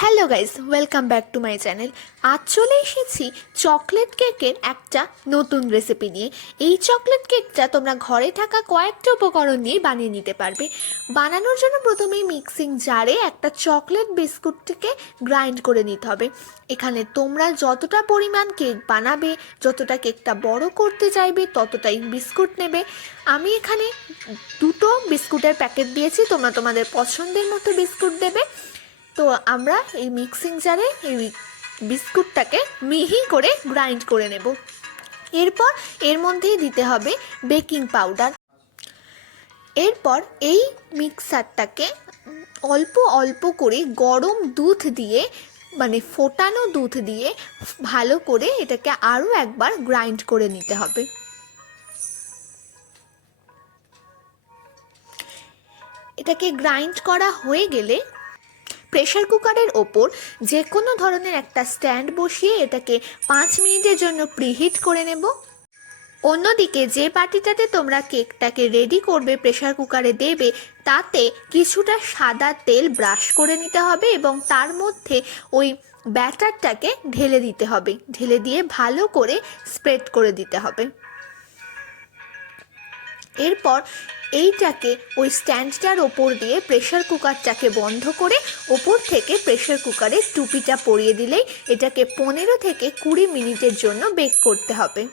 Hello guys welcome back to my channel আজ চলে এসেছি চকলেট কেকের একটা নতুন রেসিপি নিয়ে। এই চকলেট কেকটা তোমরা ঘরে থাকা কয়েকটা উপকরণ নিয়ে বানিয়ে নিতে পারবে। বানানোর জন্য প্রথমেই মিক্সিং জারে একটা চকলেট বিস্কুটটিকে গ্রাইন্ড করে নিতে হবে। এখানে তোমরা যতটা পরিমাণ কেক বানাবে, যতটা কেকটা বড় করতে চাইবে, ততটাই বিস্কুট নেবে। আমি এখানে দুটো বিস্কুটের প্যাকেট দিয়েছি, তোমরা তোমাদের পছন্দের মতো বিস্কুট দেবে। তো আমরা এই মিক্সিং জারে এই বিস্কুটটাকে মিহি করে গ্রাইন্ড করে নেব। এরপর এর মধ্যেই দিতে হবে বেকিং পাউডার এরপর এই মিক্সারটাকে অল্প অল্প করে গরম দুধ দিয়ে মানে ফোটানো দুধ দিয়ে ভালো করে এটাকে আরও একবার গ্রাইন্ড করে নিতে হবে। এটাকে গ্রাইন্ড করা হয়ে গেলে প্রেশার কুকারের ওপর যে কোনো ধরনের একটা স্ট্যান্ড বসিয়ে এটাকে পাঁচ মিনিটের জন্য প্রিহিট করে নেব। অন্যদিকে যে বাটিটাতে তোমরা কেকটাকে রেডি করবে প্রেশার কুকারে দেবে, তাতে কিছুটা সাদা তেল ব্রাশ করে নিতে হবে এবং তার মধ্যে ওই ব্যাটারটাকে ঢেলে দিতে হবে। ঢেলে দিয়ে ভালো করে স্প্রেড করে দিতে হবে। এরপর এইটাকে ওই স্ট্যান্ডটার ওপর দিয়ে প্রেশার কুকারটাকে বন্ধ করে ওপর থেকে প্রেশার কুকারের টুপিটা পরিয়ে দিলেই এটাকে পনেরো থেকে কুড়ি মিনিটের জন্য বেক করতে হবে।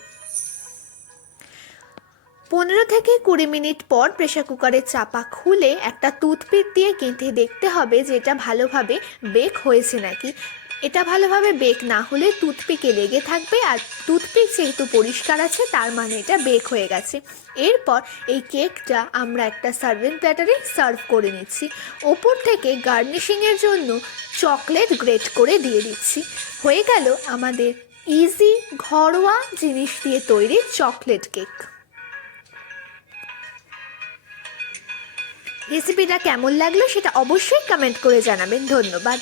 পনেরো থেকে কুড়ি মিনিট পর প্রেশার কুকারের চাপা খুলে একটা টুথপিক দিয়ে গেঁথে দেখতে হবে যে এটা ভালোভাবে বেক হয়েছে নাকি। এটা ভালোভাবে বেক না হলে টুথপিকে লেগে থাকবে আর টুথপিক যেহেতু পরিষ্কার আছে, তার মানে এটা বেক হয়ে গেছে। এরপর এই কেকটা আমরা একটা সার্ভিং প্ল্যাটারে সার্ভ করে নিচ্ছি। ওপর থেকে গার্নিশিংয়ের জন্য চকলেট গ্রেট করে দিয়ে দিচ্ছি। হয়ে গেল আমাদের ইজি ঘরোয়া জিনিস দিয়ে তৈরি চকলেট কেক। রেসিপিটা কেমন লাগল সেটা অবশ্যই কমেন্ট করে জানাবেন। ধন্যবাদ।